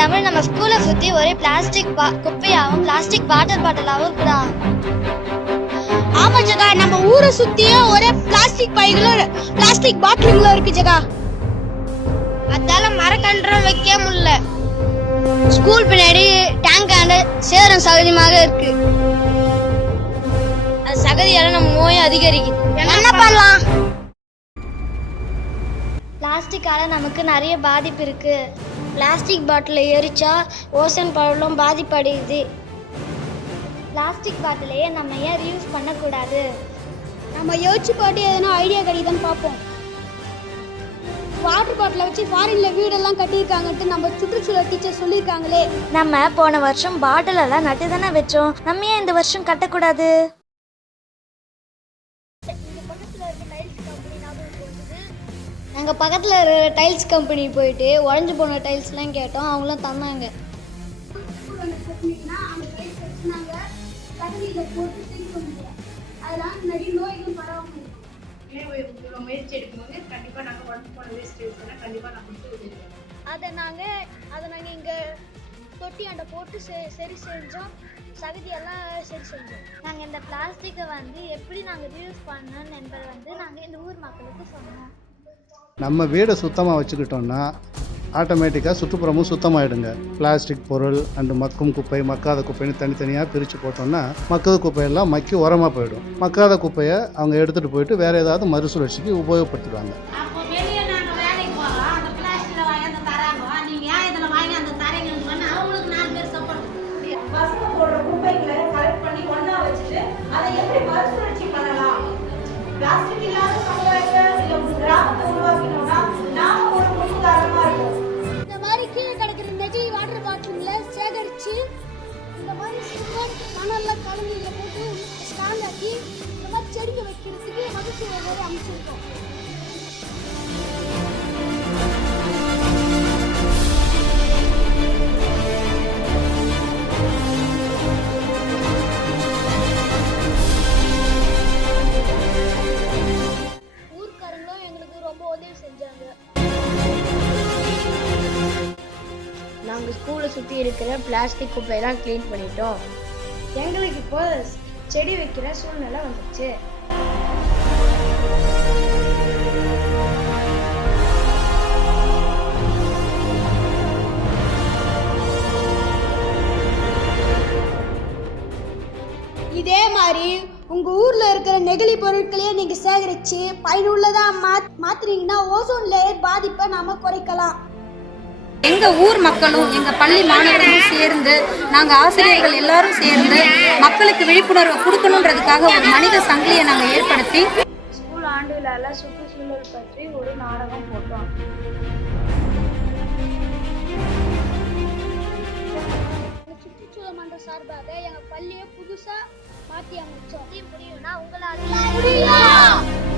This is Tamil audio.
இல்லாமல் நம்ம ஸ்கூலை சுத்தி ஒரே பிளாஸ்டிக் குப்பையாகவும் பிளாஸ்டிக் வாட்டர் பாட்டிலாகவும் கூட. ஆமா ஜகா, நம்ம ஊரை சுத்தியே ஒரே பிளாஸ்டிக் பைகளும் பிளாஸ்டிக் பாட்டிலுங்களும் இருக்கு ஜகா. அதால மரக்கன்றும் வைக்க முடியல. ஸ்கூல் பின்னாடி டேங்க் ஆண்ட சேரும் சகதியமாக இருக்கு. அது சகதியால நம்ம நோய் அதிகரிக்குது. என்ன பண்ணலாம்? பிளாஸ்டிக்கால நமக்கு நிறைய பாதிப்பு இருக்கு. பிளாஸ்டிக் பாட்டிலை எரிச்சா ஓசோன் படலம் பாதிப்படையுது. பிளாஸ்டிக் பாட்டிலையே நம்ம ஏன் ரீயூஸ் பண்ணக்கூடாது? நம்ம யோசிச்சு பாட்டு எதனா ஐடியா கிடைக்குதுன்னு பார்ப்போம். வாட்டர் பாட்டிலை வச்சு ஃபாரின்ல வீடெல்லாம் கட்டியிருக்காங்கன்ட்டு நம்ம சுற்றுச்சூழல் டீச்சர் சொல்லியிருக்காங்களே. நம்ம போன வருஷம் பாட்டில் எல்லாம் நட்டு தானே வச்சோம். நம்ம ஏன் இந்த வருஷம் கட்டக்கூடாது? நாங்கள் பக்கத்தில் இருக்கிற டைல்ஸ் கம்பெனி போயிட்டு உடஞ்சி போன டைல்ஸ்லாம் கேட்டோம். அவங்களாம் தந்தாங்க. அதை நாங்கள் இங்கே தொட்டி அண்டை போட்டு சரி செஞ்சோம். சகதியெல்லாம் சரி செஞ்சோம். நாங்கள் இந்த பிளாஸ்டிக்கை எப்படி நாங்கள் ரீயூஸ் பண்ணணும் என்பதை நாங்கள் இந்த ஊர் மக்களுக்கு சொன்னோம். நம்ம வீடை சுத்தமாக வச்சுக்கிட்டோம்னா ஆட்டோமேட்டிக்காக சுற்றுப்புறமும் சுத்தமாகிடுங்க. பிளாஸ்டிக் பொருள் அண்டு மக்கும் குப்பை மக்காத குப்பைன்னு தனித்தனியாக பிரித்து போட்டோம்னா மக்காத குப்பையெல்லாம் மக்கி உரமாக போயிடும். மக்காத குப்பையை அவங்க எடுத்துகிட்டு போயிட்டு வேறு ஏதாவது மறுசுழற்சிக்கு உபயோகப்படுத்திடுவாங்க. இந்த மாதிரி கீழே கிடக்கிற நெகிழி வாட்டர் பாட்டில்ல சேகரிச்சு இந்த மாதிரி சிமெண்ட் மணல்லாம் கலந்து இதில் போட்டு ஸ்டாண்ட் ஆக்கி இந்த மாதிரி செடிங்க வைக்கிறதுக்கு மகிழ்ச்சி வேறு அமைச்சிருக்கோம். ஊர்க்காரங்களும் எங்களுக்கு ரொம்ப உதவி செஞ்சாங்க. நாங்கள் ஸ்கூலை சுற்றி இருக்கிற பிளாஸ்டிக் குப்பையெல்லாம் க்ளீன் பண்ணிட்டோம். எங்களுக்கு இப்போ செடி வைக்கிற சூழ்நிலை வந்துச்சு. இதே மாதிரி உங்கள் ஊரில் இருக்கிற நெகிழி பொருட்களையே நீங்கள் சேகரித்து பயனுள்ளதாக மாற்றுனீங்கன்னா ஓசோன் லேயர் பாதிப்பை நாம் குறைக்கலாம். எங்கள் ஊர் மக்களும் எங்கள் பள்ளி மாணவர்களும் சேர்ந்து நாங்கள் ஆசிரியர்கள் எல்லாரும் சேர்ந்து மக்களுக்கு விழிப்புணர்வு கொடுக்கணுன்றதுக்காக ஒரு மனித சங்கிலியை நாங்கள் ஏற்படுத்தி ஸ்கூல் ஆண்டு விழாவில் சுற்றுச்சூழல் பற்றி ஒரு நாடகம் போட்டோம். சுற்றுச்சூழல் மன்ற சார்பாக எங்கள் பள்ளியை புதுசாக மாற்றி அமைச்சோம். முடியும்னா உங்களால் முடியும்.